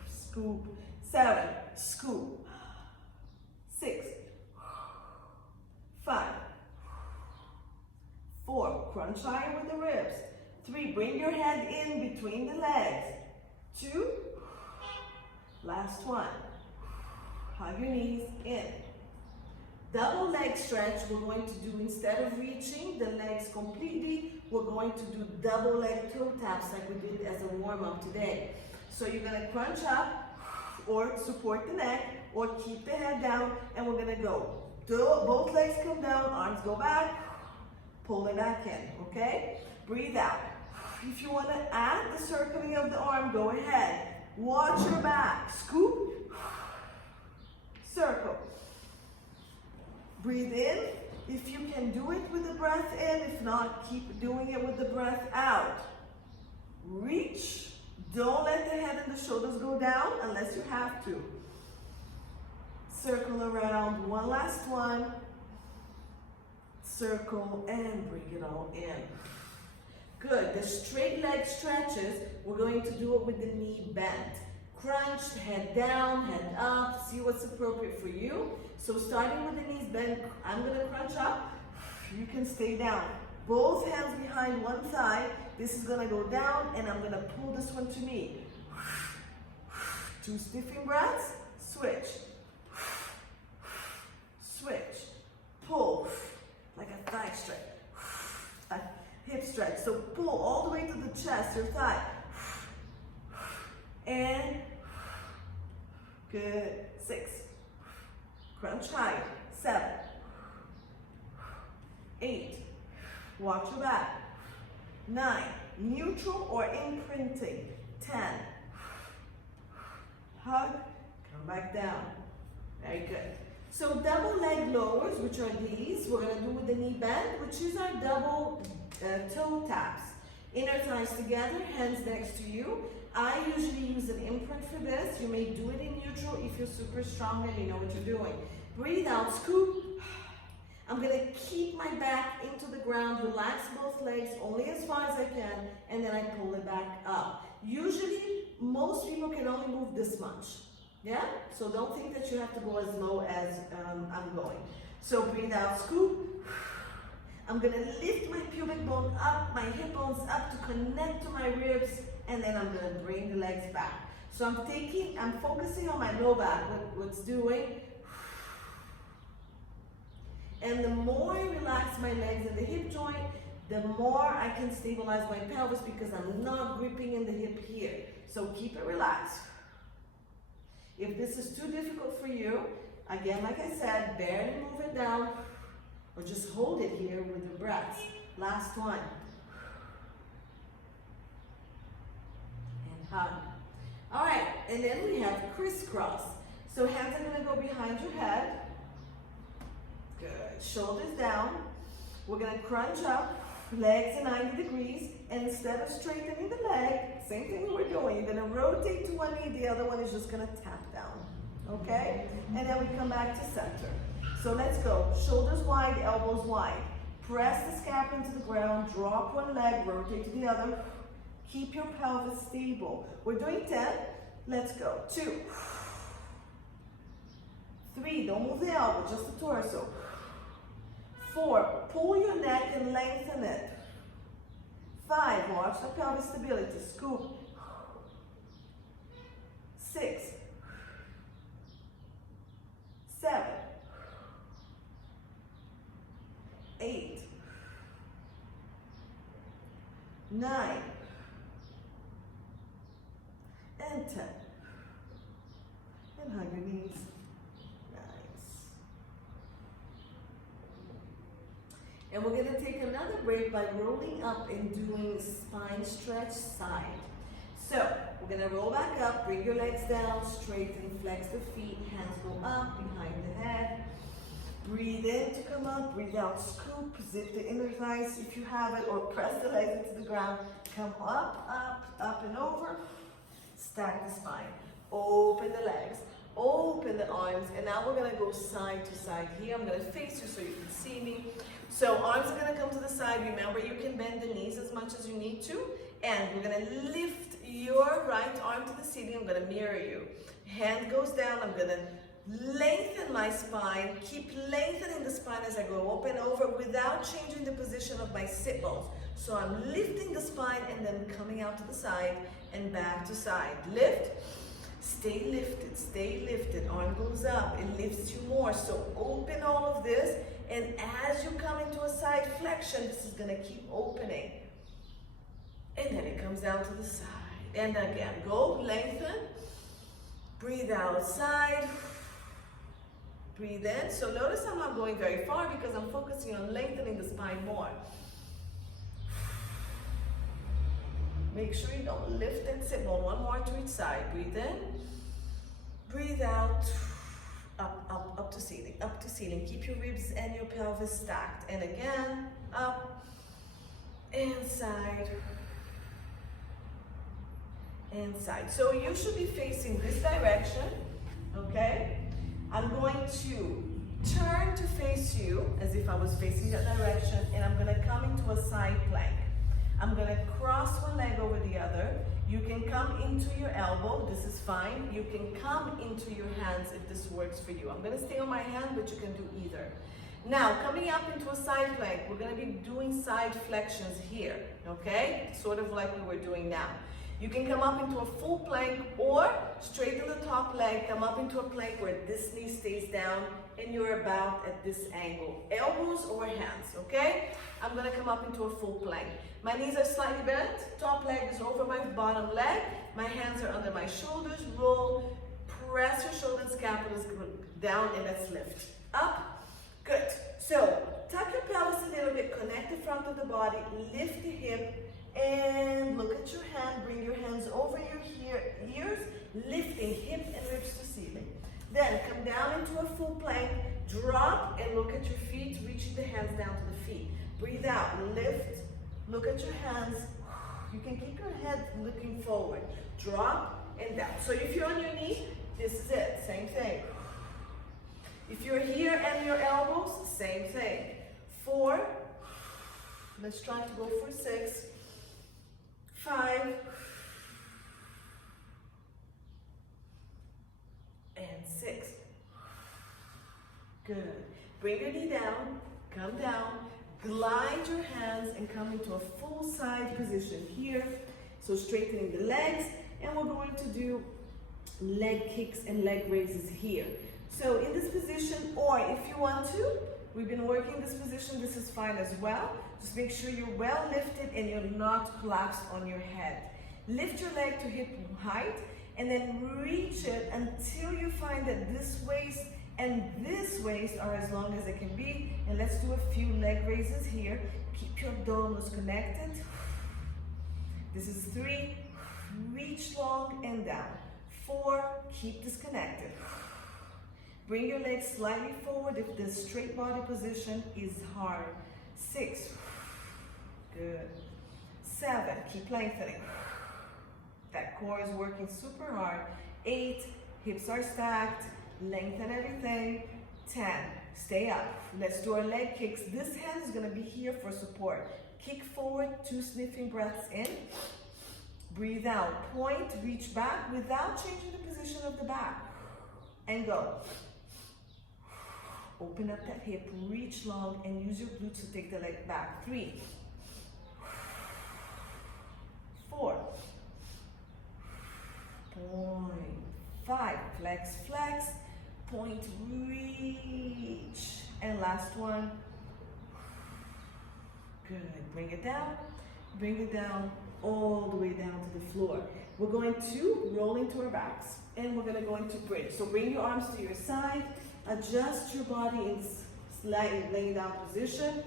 scoop, 7, scoop, 6, 5, 4, crunch higher with the ribs. 3, bring your head in between the legs. 2, last one. Hug your knees in. Double leg stretch we're going to do, instead of reaching the legs completely, we're going to do double leg toe taps like we did as a warm-up today. So you're gonna crunch up or support the neck or keep the head down and we're gonna go. Both legs come down, arms go back, pull it back in, okay? Breathe out. If you wanna add the circling of the arm, go ahead. Watch your back, scoop, circle. Breathe in. If you can do it with the breath in, if not, keep doing it with the breath out. Reach. Don't let the head and the shoulders go down unless you have to. Circle around. One last one. Circle and bring it all in. Good. The straight leg stretches, we're going to do it with the knee bent. Crunch, head down, head up, see what's appropriate for you. So starting with the knees bent, I'm gonna crunch up, you can stay down. Both hands behind one thigh, this is gonna go down and I'm gonna pull this one to me. 2 stiffing breaths, switch. Switch, pull, like a thigh stretch. A hip stretch, so pull all the way to the chest, your thigh. And good, 6, crunch high, 7, 8, watch your back, 9, neutral or imprinting, 10, hug, come back down, very good. So double leg lowers, which are these, we're gonna do with the knee bend, which is our double toe taps. Inner thighs together, hands next to you. I usually use an imprint for this. You may do it in neutral if you're super strong and you know what you're doing. Breathe out, scoop. I'm gonna keep my back into the ground, relax both legs only as far as I can, and then I pull it back up. Usually, most people can only move this much, yeah? So don't think that you have to go as low as I'm going. So breathe out, scoop. I'm gonna lift my pubic bone up, my hip bones up to connect to my ribs, and then I'm gonna bring the legs back. So I'm focusing on my low back, what's doing. And the more I relax my legs in the hip joint, the more I can stabilize my pelvis because I'm not gripping in the hip here. So keep it relaxed. If this is too difficult for you, again, like I said, barely move it down or just hold it here with your breaths. Last one. And hug. All right, and then we have crisscross. So hands are gonna go behind your head. Good, shoulders down. We're gonna crunch up, legs at 90 degrees, and instead of straightening the leg, same thing we were doing, you're gonna rotate to one knee, the other one is just gonna tap down, okay? And then we come back to center. So let's go, shoulders wide, elbows wide. Press the scap into the ground, drop one leg, rotate to the other. Keep your pelvis stable. We're doing 10, let's go. 2, 3, don't move the elbow, just the torso. 4, pull your neck and lengthen it. 5, watch the pelvic stability, scoop. 6, 7, 8, 9, and 10. And hug your knees. And we're gonna take another break by rolling up and doing spine stretch side. So we're gonna roll back up, bring your legs down, straighten, flex the feet, hands go up behind the head. Breathe in to come up, breathe out, scoop, zip the inner thighs if you have it, or press the legs into the ground. Come up, up, up and over. Stack the spine. Open the legs, open the arms, and now we're gonna go side to side here. I'm gonna face you so you can see me. So arms are gonna come to the side. Remember, you can bend the knees as much as you need to. And we're gonna lift your right arm to the ceiling. I'm gonna mirror you. Hand goes down. I'm gonna lengthen my spine. Keep lengthening the spine as I go open over without changing the position of my sit bones. So I'm lifting the spine and then coming out to the side and back to side. Lift. Stay lifted. Arm goes up. It lifts you more. So open all of this. And as you come into a side flexion, this is gonna keep opening. And then it comes down to the side. And again, go, lengthen. Breathe outside. Breathe in. So notice I'm not going very far because I'm focusing on lengthening the spine more. Make sure you don't lift and sit bone. One more to each side. Breathe in. Breathe out. Up to ceiling, up to ceiling. Keep your ribs and your pelvis stacked. And again, up, inside, inside. So you should be facing this direction, okay? I'm going to turn to face you as if I was facing that direction, and I'm gonna come into a side plank. I'm gonna cross one leg over the other. You can come into your elbow, this is fine. You can come into your hands if this works for you. I'm gonna stay on my hand, but you can do either. Now, coming up into a side plank, we're gonna be doing side flexions here, okay? Sort of like we were doing now. You can come up into a full plank or straighten the top leg, come up into a plank where this knee stays down and you're about at this angle. Elbows or hands, okay? I'm gonna come up into a full plank. My knees are slightly bent, top leg is over my bottom leg, my hands are under my shoulders, roll, press your shoulder and scapulas down and let's lift. Up, good. So, tuck your pelvis a little bit, connect the front of the body, lift the hip, and look at your hand, bring your hands over your ears, lifting hip and ribs to ceiling. Then come down into a full plank, drop and look at your feet, reaching the hands down to the feet. Breathe out, lift, look at your hands. You can keep your head looking forward. Drop and down. So if you're on your knee, this is it, same thing. If you're here and your elbows, same thing. 4. Let's try to go for 6. 5. And 6. Good. Bring your knee down, come down, glide your hands and come into a full side position here. So straightening the legs, and we're going to do leg kicks and leg raises here. So in this position, or if you want to, we've been working this position, this is fine as well. Just make sure you're well lifted and you're not collapsed on your head. Lift your leg to hip height and then reach it until you find that this waist and this waist are as long as they can be. And let's do a few leg raises here. Keep your abdominals connected. This is 3, reach long and down. 4, keep this connected. Bring your legs slightly forward if the straight body position is hard. 6, good. 7, keep lengthening. That core is working super hard. 8, hips are stacked, lengthen everything. 10, stay up. Let's do our leg kicks. This hand is gonna be here for support. Kick forward, 2 sniffing breaths in. Breathe out, point, reach back without changing the position of the back. And go. Open up that hip, reach long, and use your glutes to take the leg back. 3, 4, point, 5, flex, flex, point, reach, and last one. Good, bring it down, all the way down to the floor. We're going to roll into our backs, and we're gonna go into bridge. So bring your arms to your side, adjust your body in slightly laying down position.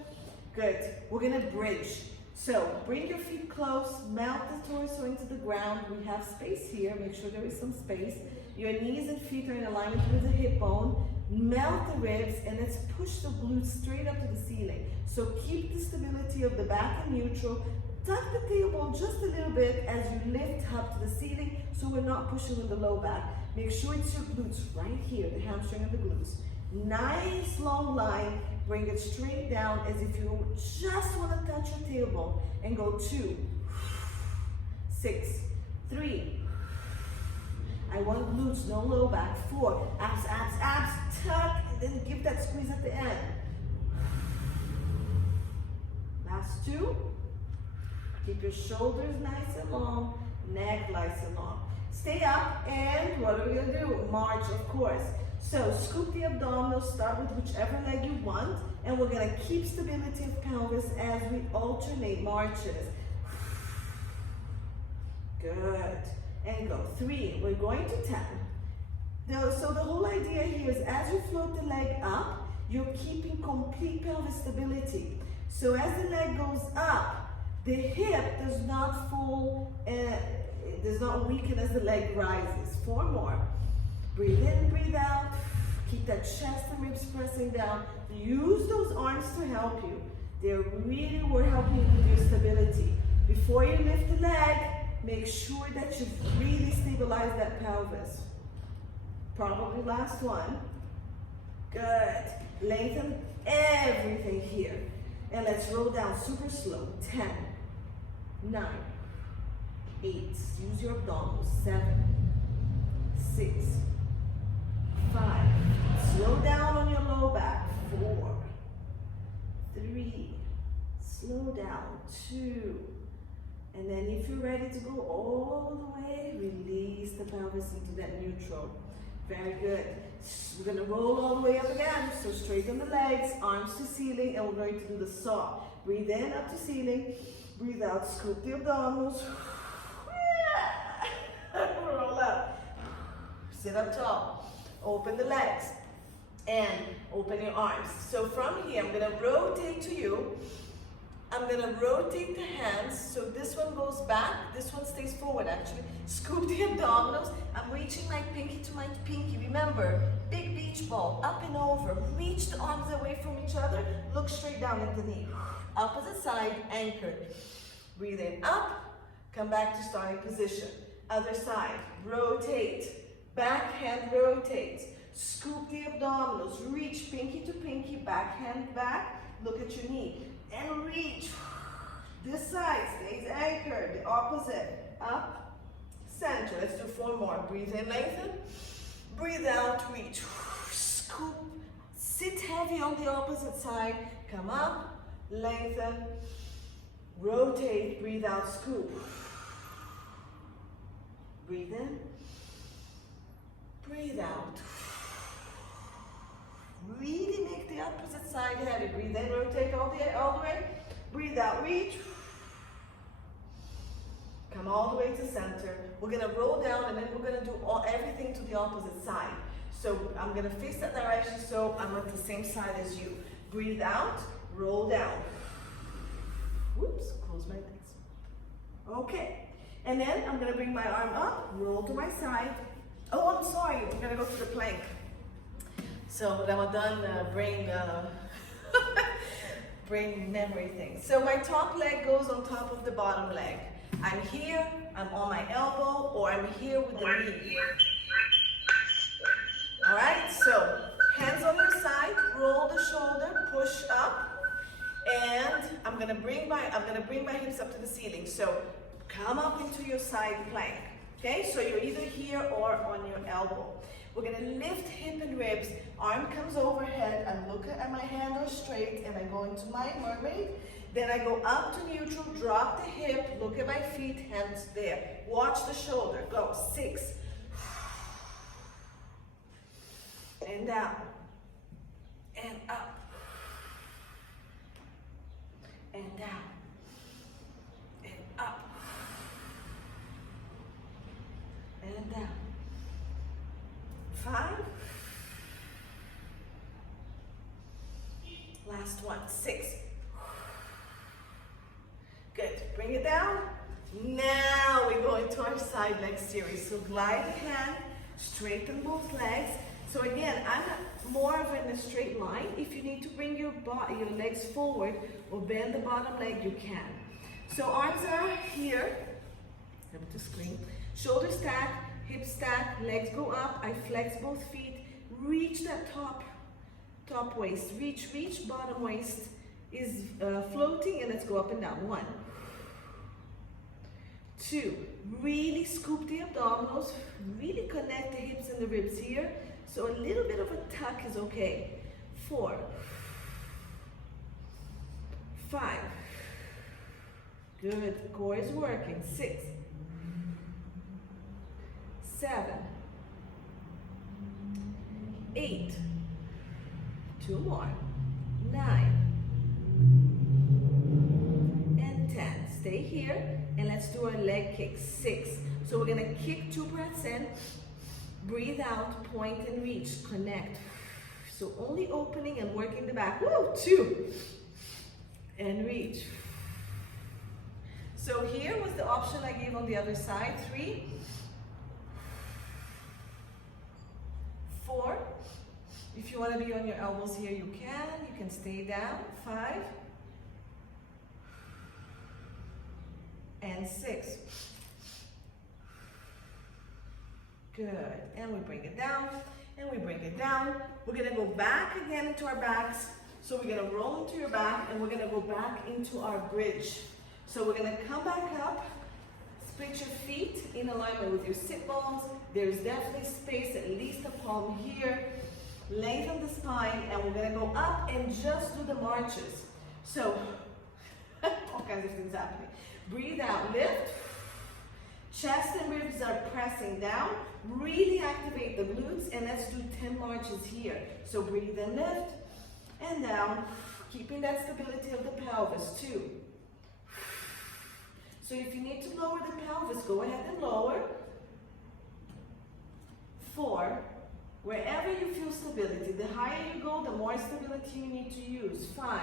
Good, we're gonna bridge. So bring your feet close, mount the torso into the ground. We have space here, make sure there is some space. Your knees and feet are in alignment with the hip bone. Melt the ribs, and let's push the glutes straight up to the ceiling. So keep the stability of the back in neutral. Tuck the tailbone just a little bit as you lift up to the ceiling so we're not pushing in the low back. Make sure it's your glutes right here, the hamstring and the glutes. Nice long line, bring it straight down as if you just want to touch your tailbone and go 2, 6, 3. I want glutes, no low back. 4, abs, abs, abs, tuck, and then give that squeeze at the end. Last 2. Keep your shoulders nice and long, neck nice and long. Stay up, and what are we gonna do? March, of course. So scoop the abdominals, start with whichever leg you want, and we're gonna keep stability of pelvis as we alternate marches. Good, and go. 3, we're going to 10. So the whole idea here is as you float the leg up, you're keeping complete pelvis stability. So as the leg goes up, the hip does not fall, does not weaken as the leg rises. 4 more. Breathe in, breathe out. Keep that chest and ribs pressing down. Use those arms to help you. They really were helping you with your stability. Before you lift the leg, make sure that you really stabilize that pelvis. Probably last one. Good. Lengthen everything here. And let's roll down super slow. 10, 9, 8, use your abdominals. 7, 6, 5, slow down on your low back. 4, 3, slow down. 2, and then if you're ready to go all the way, release the pelvis into that neutral. Very good. We're gonna roll all the way up again. So straighten the legs, arms to ceiling, and we're going to do the saw. Breathe in up to ceiling. Breathe out, scoop the abdominals. Roll up. Sit up tall. Open the legs and open your arms. So from here, I'm gonna rotate to you. I'm gonna rotate the hands. So this one goes back, this one stays forward actually. Scoop the abdominals. I'm reaching my pinky to my pinky. Remember, big beach ball, up and over. Reach the arms away from each other. Look straight down at the knee. Opposite side, anchored. Breathe in, up. Come back to starting position. Other side, rotate. Back hand rotates. Scoop the abdominals, reach pinky to pinky, back hand back, look at your knee, and reach. This side stays anchored, the opposite, up, center. Let's do 4 more. Breathe in, lengthen, breathe out, reach. Scoop, sit heavy on the opposite side, come up, lengthen, rotate, breathe out, scoop. Breathe in, breathe out. Really make the opposite side heavy. Breathe in, rotate all the way. Breathe out, reach. Come all the way to center. We're gonna roll down and then we're gonna do everything to the opposite side. So I'm gonna face that direction so I'm at the same side as you. Breathe out, roll down. Whoops, close my legs. Okay, and then I'm gonna bring my arm up, roll to my side. Oh, I'm sorry, we're gonna go to the plank. So Ramadan, bring memory things. So my top leg goes on top of the bottom leg. I'm here, I'm on my elbow, or I'm here with the knee. All right, so hands on your side, roll the shoulder, push up, and I'm gonna bring my hips up to the ceiling. So come up into your side plank. Okay, so you're either here or on your elbow. We're gonna lift hip and ribs, arm comes overhead, I'm looking at my hand are straight, and I go into my mermaid. Then I go up to neutral, drop the hip, look at my feet, hands there. Watch the shoulder, go, 6. And down, and up, and down, and up, and down. 5. Last one, 6. Good, bring it down. Now we go into our side leg series. So glide the hand, straighten both legs. So again, I'm more of in a straight line. If you need to bring your legs forward or bend the bottom leg, you can. So arms are here, come to screen. Shoulder stack, hip stack, legs go up. I flex both feet, reach that top waist. Reach, bottom waist is floating, and let's go up and down. 1, 2, really scoop the abdominals, really connect the hips and the ribs here. So a little bit of a tuck is okay. 4, 5, good, core is working. 6, 7, 8, 2 more, 9, and 10. Stay here, and let's do our leg kick. 6. So we're gonna kick 2 breaths in, breathe out, point and reach, connect. So only opening and working the back. Woo, 2, and reach. So here was the option I gave on the other side. 3, 4. If you want to be on your elbows here, you can stay down. 5, and 6. Good, and we bring it down, and we bring it down. We're gonna go back again into our backs. So we're gonna roll into your back, and we're gonna go back into our bridge. So we're gonna come back up, split your feet in alignment with your sit bones. There's definitely space, at least a palm here. Lengthen the spine, and we're gonna go up and just do the marches. So, all kinds of things happening. Breathe out, lift. Chest and ribs are pressing down. Really activate the glutes, and let's do 10 marches here. So breathe and lift, and down, keeping that stability of the pelvis. 2. So if you need to lower the pelvis, go ahead and lower. 4. Wherever you feel stability, the higher you go, the more stability you need to use. 5.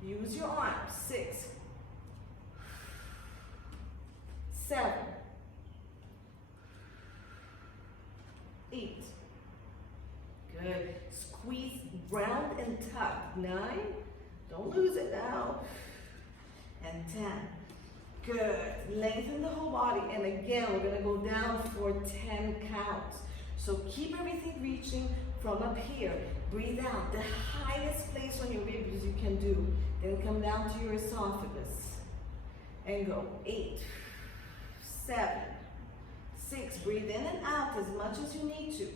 Use your arms. 6. 7. 8. Good. Squeeze round and tuck. 9. Don't lose it now. And 10. Good. Lengthen the whole body. And again, we're going to go down for 10 counts. So keep everything reaching from up here. Breathe out, the highest place on your ribs you can do. Then come down to your esophagus and go 8, 7, 6. Breathe in and out as much as you need to.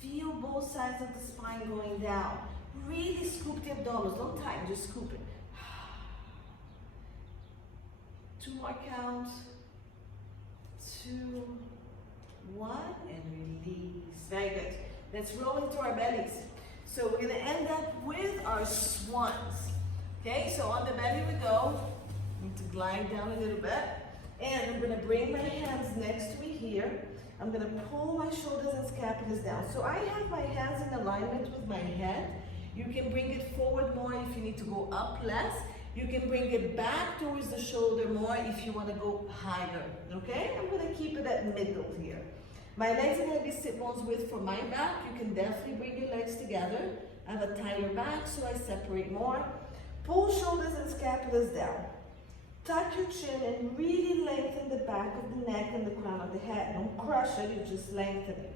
Feel both sides of the spine going down. Really scoop the abdominals. Don't tighten, just scoop it. 2 more counts. 2, 1, and release. Very good. Let's roll into our bellies. So we're gonna end up with our swans. Okay, so on the belly we go. Need to glide down a little bit. And I'm gonna bring my hands next to me here. I'm gonna pull my shoulders and scapulas down. So I have my hands in alignment with my head. You can bring it forward more if you need to go up less. You can bring it back towards the shoulder more if you want to go higher, okay? I'm going to keep it at middle here. My legs are going to be sit bones width for my back. You can definitely bring your legs together. I have a tighter back, so I separate more. Pull shoulders and scapulas down. Tuck your chin and really lengthen the back of the neck and the crown of the head. Don't crush it, you just lengthen it.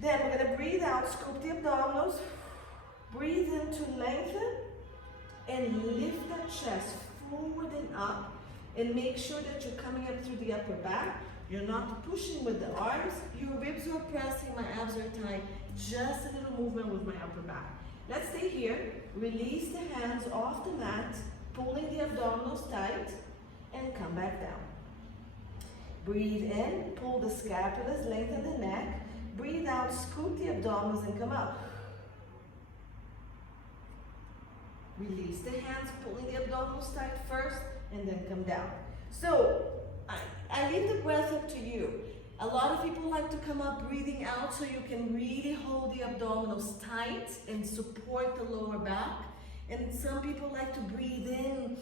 Then we're going to breathe out, scoop the abdominals. Breathe in to lengthen. And lift that chest forward and up, and make sure that you're coming up through the upper back. You're not pushing with the arms. Your ribs are pressing, my abs are tight. Just a little movement with my upper back. Let's stay here. Release the hands off the mat, pulling the abdominals tight, and come back down. Breathe in, pull the scapulas, lengthen the neck. Breathe out, scoop the abdominals, and come up. Release the hands, pulling the abdominals tight first, and then come down. So, I leave the breath up to you. A lot of people like to come up breathing out so you can really hold the abdominals tight and support the lower back. And some people like to breathe in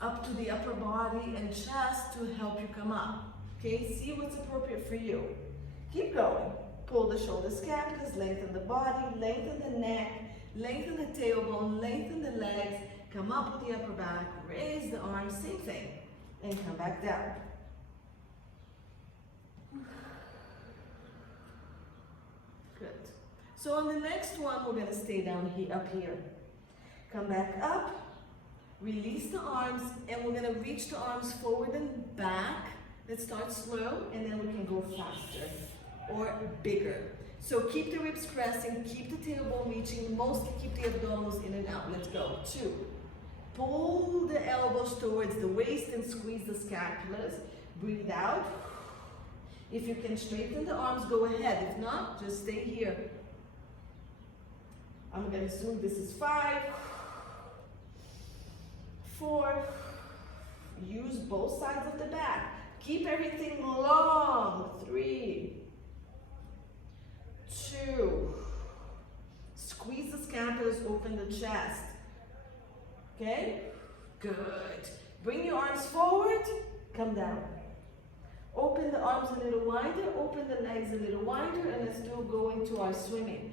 up to the upper body and chest to help you come up. Okay, see what's appropriate for you. Keep going. Pull the shoulder scapulas, lengthen the body, lengthen the neck, lengthen the tailbone, lengthen the legs, come up with the upper back, raise the arms, same thing, and come back down. Good. So on the next one, we're gonna stay down here, up here. Come back up, release the arms, and we're gonna reach the arms forward and back. Let's start slow, and then we can go faster or bigger. So keep the ribs pressing, keep the tailbone reaching, mostly keep the abdominals in and out. Let's go. 2. Pull the elbows towards the waist and squeeze the scapulas. Breathe out. If you can straighten the arms, go ahead. If not, just stay here. I'm going to assume this is 5, 4. Use both sides of the back. Keep everything long. 3, 2. Squeeze the scapulas, open the chest. Okay? Good. Bring your arms forward, come down. Open the arms a little wider, open the legs a little wider, and let's do go into our swimming.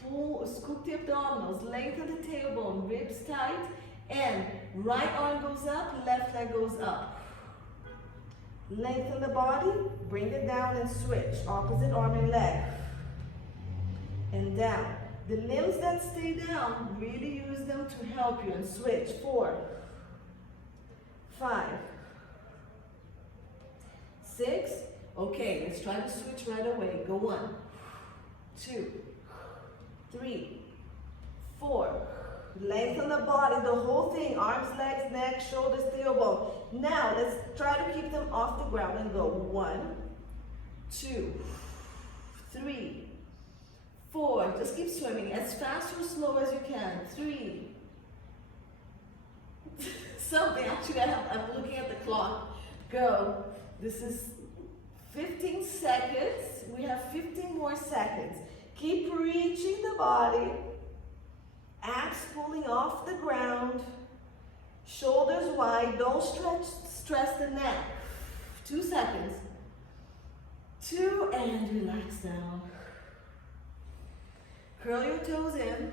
Scoop the abdominals, lengthen the tailbone, ribs tight, and right arm goes up, left leg goes up. Lengthen the body, bring it down and switch. Opposite arm and leg. And down. The limbs that stay down, really use them to help you and switch. 4, 5, 6. Okay, let's try to switch right away. Go 1, 2, 3, 4. Lengthen the body, the whole thing. Arms, legs, neck, shoulders, tailbone. Now, let's try to keep them off the ground and go. 1, 2, 3, 4. Just keep swimming as fast or slow as you can. 3. Something, actually, I'm looking at the clock. Go. This is 15 seconds. We have 15 more seconds. Keep reaching the body. Abs pulling off the ground. Shoulders wide. Don't stress the neck. 2 seconds. 2, and relax down. Curl your toes in.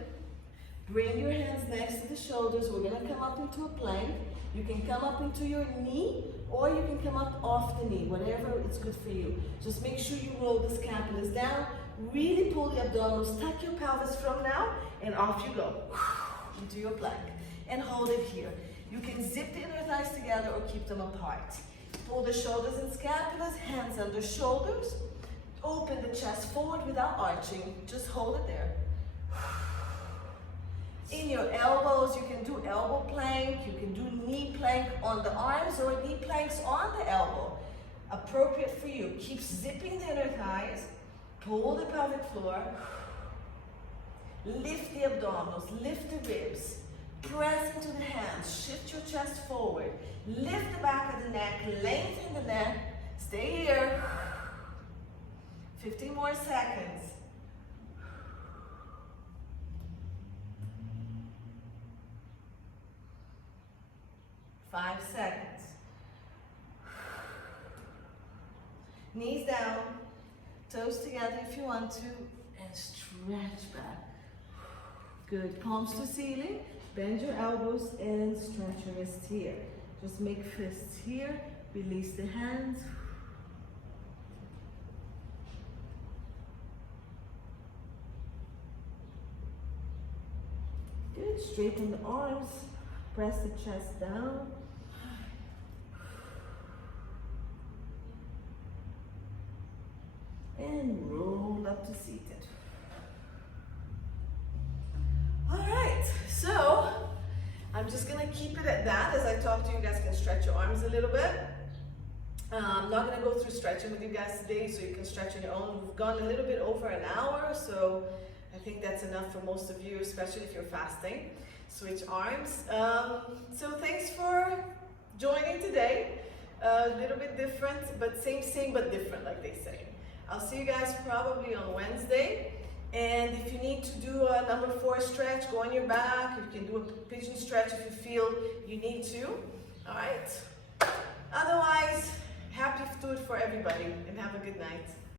Bring your hands next to the shoulders. We're going to come up into a plank. You can come up into your knee, or you can come up off the knee, whatever is good for you. Just make sure you roll the scapulas down. really pull the abdominals, tuck your pelvis from now, and off you go into your plank. And hold it here. You can zip the inner thighs together or keep them apart. Pull the shoulders and scapulas, hands under shoulders. Open the chest forward without arching. Just hold it there. In your elbows, you can do elbow plank, you can do knee plank on the arms or knee planks on the elbow. Appropriate for you. Keep zipping the inner thighs. Pull the pelvic floor. Lift the abdominals, lift the ribs. Press into the hands, shift your chest forward. Lift the back of the neck, lengthen the neck. Stay here. 15 more seconds. Five seconds. Knees down, toes together if you want to, and stretch back. Good, palms to ceiling. Bend your elbows and stretch your wrists here. Just make fists here. Release the hands. Good, straighten the arms. Press the chest down. And roll up to seated. All right, so I'm just gonna keep it at that. As I talk to you, you guys can stretch your arms a little bit. I'm not gonna go through stretching with you guys today, so you can stretch on your own. We've gone a little bit over an hour, so I think that's enough for most of you, especially if you're fasting. Switch arms. So thanks for joining today. A little bit different, but same but different, like they say. I'll see you guys probably on Wednesday. And if you need to do a number 4 stretch, go on your back. You can do a pigeon stretch if you feel you need to. All right. Otherwise, happy to do it for everybody, and have a good night.